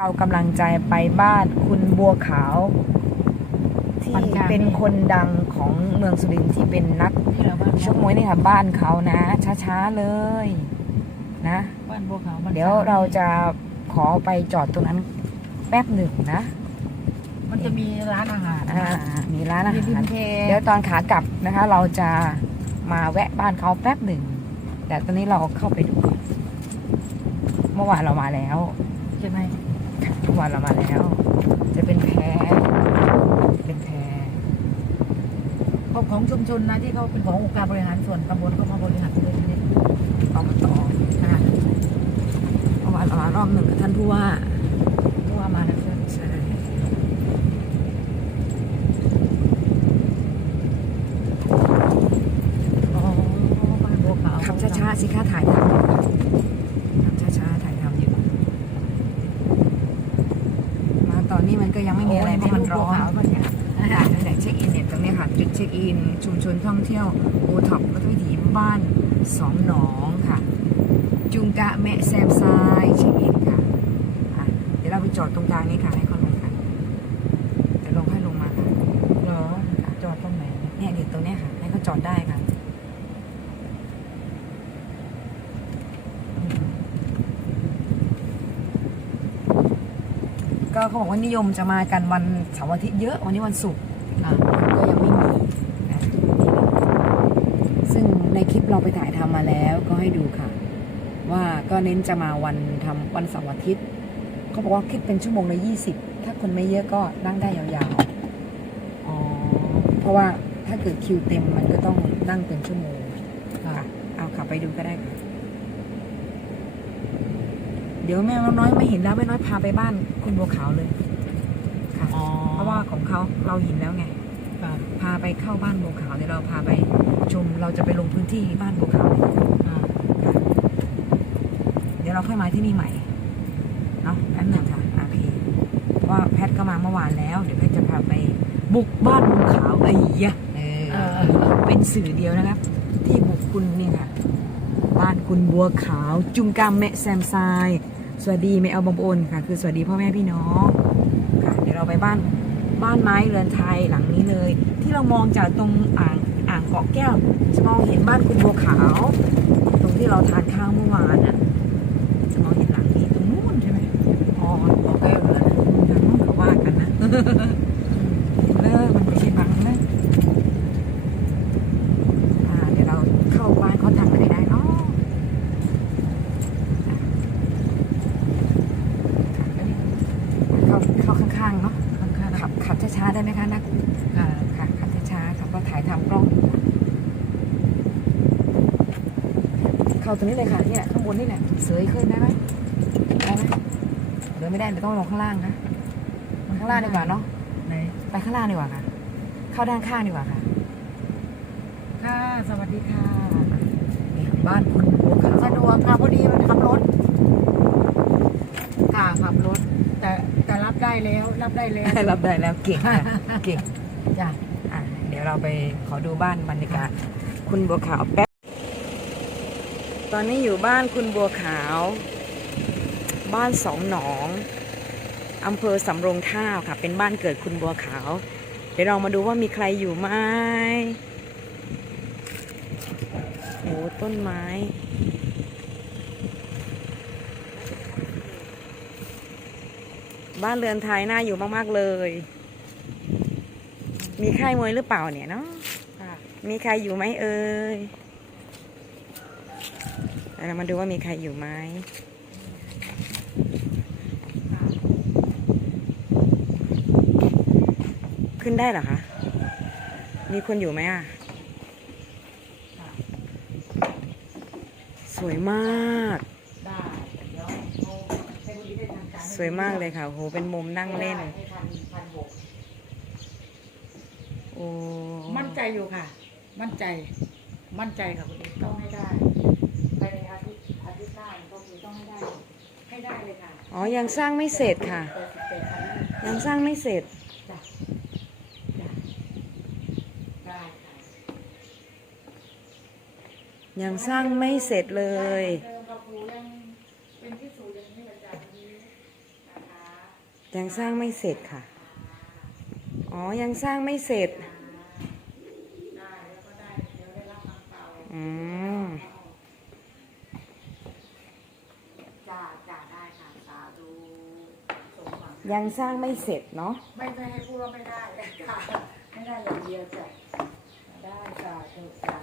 เรากำลังใจไปบ้านคุณบัวขาว ที่ปัญญาเป็นคนดังของเมืองสุรินทร์ที่เป็นนักนี่เหรอบ้านชกมวยนี่ค่ะ บ้านเขานะ ช้าๆเลยนะบ้านบัวขาวบ้นเดี๋ยวเราจะขอไปจอดตรงนั้นแป๊บหนึ่งนะ มันจะมีร้านอาหารอ่ามีร้านอามีริหารมเทเดี๋ยวตอนขากลับนะคะ เราจะมาแวะบ้านเขาแป๊บหนึ่ง แต่ตอนนี้เราเข้าไปดูก่อนเมื่อวานเรามาแล้วใช่ไหม ค่ะเมื่อวานเรามาแล้ว จะเป็นแพเป็นแพของของชุมชนนะที่เขาเป็นขององค์การบริหารส่วนตำบลเขามาบริหารเลยนี่อบตค่ะเมื่อวานเรามารอบหนึ่งกับท่านผู้ว่าผู้ว่ามาแล้วใช่ไหมอ๋อบ้านบัวขาวขับช้าๆสิคะถ่ายทำอยู่ขับช้าๆถ่ายทำอยู่ มาตอ นนี้มันก็ยังไม่มีอะไรเพราะมันร้อนบัวขาวมันเนี่ยค่ะตั้งแต่เช็คอินเนี่ยตรงเนี้ยค่ะจุดเช็คอิน ชุมชนท่องเที่ยวโอท็อปวัฒนวิถีบ้านสองหนองค่ะ จุงกะแมะแซมซายเช็คอินค่ะอะเดี๋ยวเราไปจอดตรงกลางนี้ค่ะให้เขาลงค่ะจะลงให้ลงมาค่ะเหรอจอดตรงไหนเนี่ยเนี่ยเดี๋ยวตรงเนี้ยค่ะให้เขาจอดได้ค่ะ ก็ เขาบอกว่านิยมจะมากันวันเสาร์อาทิตย์เยอะ วันนี้วันศุกร์อ่าก็ยังไม่มีนะซึ่งในคลิปเราไปถ่ายทำมาแล้วก็ให้ดูค่ะ ว่าก็เน้นจะมาวันทำวันเสาร์อาทิตย์เขาบอกว่าคิดเป็นชั่วโมงละยี่สิบถ้าคนไม่เยอะก็นั่งได้ยาวๆอ๋อเพราะว่าถ้าเกิดคิวเต็มมันก็ต้องนั่งเป็นชั่วโมงค่ะเอาขับไปดูก็ได้ค่ะ เดี๋ยวแม่น้อยไม่เห็นแล้วแม่น้อยพาไปบ้านคุณบัวขาวเลยค่ะอ๋อเพราะว่าของเขาเราเห็นแล้วไงค่ะพาไปเข้าบ้านบัวขาวเดี๋ยวเราพาไปชมเราจะไปลงพื้นที่บ้านบัวขาวอ่าค่ะเดี๋ยวเราค่อยมาที่นี่ใหม่เนาะแป๊บหนึ่งค่ะโอเคเพราะว่าแพทก็มาเมื่อวานแล้ว เดี๋ยวแพทจะพาไปบุกบ้านบัวขาวไอ้ยะเอเอออเป็นสื่อเดียวนะครับ ที่บุกคุณนี่ค่ะบ้านคุณบัวขาวจุงกามแมะแซมซาย สวัสดีไม่เอาบอมโอนค่ะ คือสวัสดีพ่อแม่พี่น้องค่ะเดี๋ยวเราไปบ้านบ้านไม้เรือนไทยหลังนี้เลย ที่เรามองจากตรงอ่างอ่างเกาะแก้วจะมองเห็นบ้านคุณบัวขาว ตรงที่เราทานข้าวเมื่อวานอะจะมองเห็นหลังนี้ตรงนู้นใช่ไหมอ๋อโอเคเลยทางนู้นเขาว่ากันนะ เลิกมันไม่ใช่บังนะอ่าเดี๋ยวเราเข้าบ้านเขาทำอะไรได้เนาะเข้าเข้าข้างๆเนาะ ข้างๆ ขับขับช้าๆได้ไหมคะนัก ค่ะ ค่ะขับช้าๆขับก็ถ่ายทำกล้อง เข้าตรงนี้เลยค่ะเนี่ยข้างบนนี่แหละเสยขึ้นได้ไหมได้ไหมเดี๋ยวไม่ได้เดี๋ยวต้องลงข้างล่างนะข้างล่างดีกว่าเนาะไหนไปข้างล่างดีกว่าค่ะ เข้าด้านข้างดีกว่าค่ะ ค่ะสวัสดีค่ะนี่ค่ะบ้านคุณบัวขาวสะดวกค่ะพอดีมันขับรถค่ะขับรถ แต่แต่รับได้แล้วรับได้แล้วรับได้แล้วเก่งค่ะเก่งจ้ะอะเดี๋ยวเราไปขอดูบ้านบรรยากาศคุณบัวขาวแป๊บ ตอนนี้อยู่บ้านคุณบัวขาว บ้านสองหนองอำเภอสำโรงท่าค่ะ เป็นบ้านเกิดคุณบัวขาว เดี๋ยวเรามาดูว่ามีใครอยู่ไหมโอ้ต้นไม้บ้านเรือนไทยน่าอยู่มาก ๆ เลย มีค่ายมวยหรือเปล่าเนี่ยเนาะค่ะมีใครอยู่ไหมเอ่ย เดี๋ยวเรามาดูว่ามีใครอยู่ไหมขึ้นได้เหรอคะ มีคนอยู่ไหมอะ สวยมากได้เดี๋ยวเอาให้พอดีได้ทางการสวยมากเลยค่ะโห เป็นมุมนั่งเล่นให้พันพันหกโอ้ มั่นใจอยู่ค่ะ มั่นใจ มั่นใจค่ะคุณเอกต้องให้ได้ภายในอาทิตย์อาทิต ย์หน้าก็คือต้องให้ได้ ให้ได้เลยค่ะอ๋อ ยังสร้างไม่เสร็จค่ะแปดสิบแปดพันยังสร้างไม่เสร็จ จ้ะจ้ะได้ค่ะยังสร้างไม่เสร็จเลย เดิมกับครูยังเป็นที่สูจน์ยังไม่ประจำนี้นะคะยังสร้างไม่เสร็จค่ะ อ๋อ ยังสร้างไม่เสร็จ ได้แล้วก็ได้เดี๋ยวได้รับน้ำเปล่า อืม จ้าจ้าได้ค่ะสาธุสมหวัง ยังสร้างไม่เสร็จเนาะไม่ได้ให้พูดว่าไม่ได้ค่ะไม่ได้อย่างเดียวจ้ะได้จ้าถูกจ้า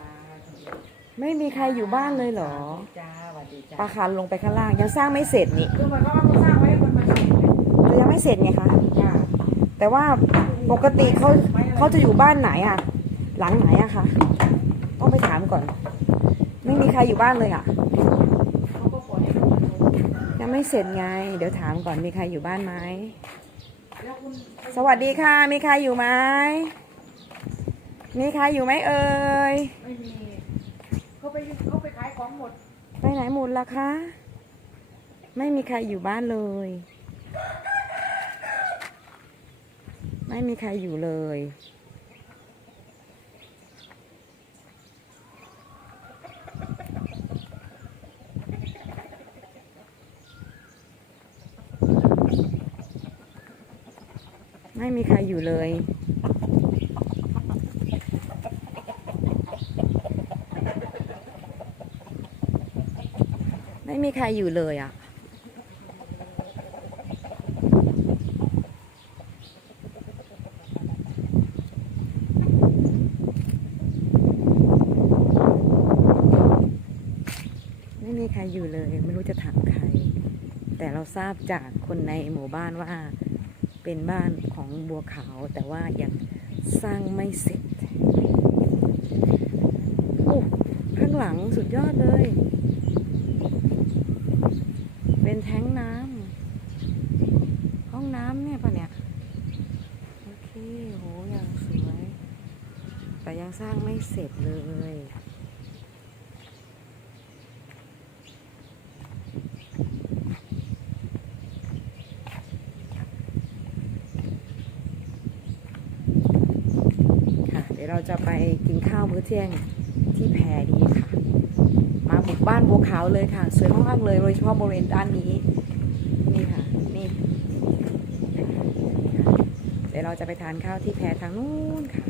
ถูกไม่มีใครอยู่บ้านเลยเหรอจ้าสวัสดีจ้าปลาคาร์ลงไปข้างล่าง ยังสร้างไม่เสร็จนี่คือเหมือนว่าเขาสร้างไว้ให้คนมาชมเลยจะยังไม่เสร็จไงคะจ้าแต่ว่าปกติเขาเขาจะอยู่บ้านไหนอะหลังไหนอะคะต้องไปถามก่อน ไม่มีใครอยู่บ้านเลยอะ เขาก็ปล่อยให้คนมาชม ยังไม่เสร็จไง เดี๋ยวถามก่อนมีใครอยู่บ้านไหมแล้วคุณสวัสดีค่ะ มีใครอยู่ไหมมีใครอยู่ไหมเอ่ยไม่มีเขาไปเขาไปขายของหมด ไปไหนหมดล่ะคะ ไม่มีใครอยู่บ้านเลย ไม่มีใครอยู่เลย ไม่มีใครอยู่เลย ไม่มีใครอยู่เลยอะไม่มีใครอยู่เลย ไม่รู้จะถามใคร แต่เราทราบจากคนในหมู่บ้านว่า เป็นบ้านของบัวขาวแต่ว่ายังสร้างไม่เสร็จโอ้ข้างหลังสุดยอดเลย เป็นแท้งน้ำห้องน้ำเนี่ยปะเนี่ย โอเคโหอย่างสวย แต่ยังสร้างไม่เสร็จเลย ค่ะ เราจะไปกินข้าวมื้อเที่ยงที่แพรนี้ค่ะ มาบุกบ้านบัวขาวเลยค่ะ สวยมากๆเลยโดยเฉพาะบริเวณด้านนี้ นี่ค่ะ นี่ เดี๋ยวเราจะไปทานข้าวที่แพรทางนู้นค่ะ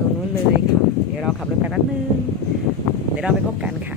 ตรงนู้นเลยค่ะ เดี๋ยวเราขับรถไปแป๊บนึง เดี๋ยวเราไปพบกันค่ะ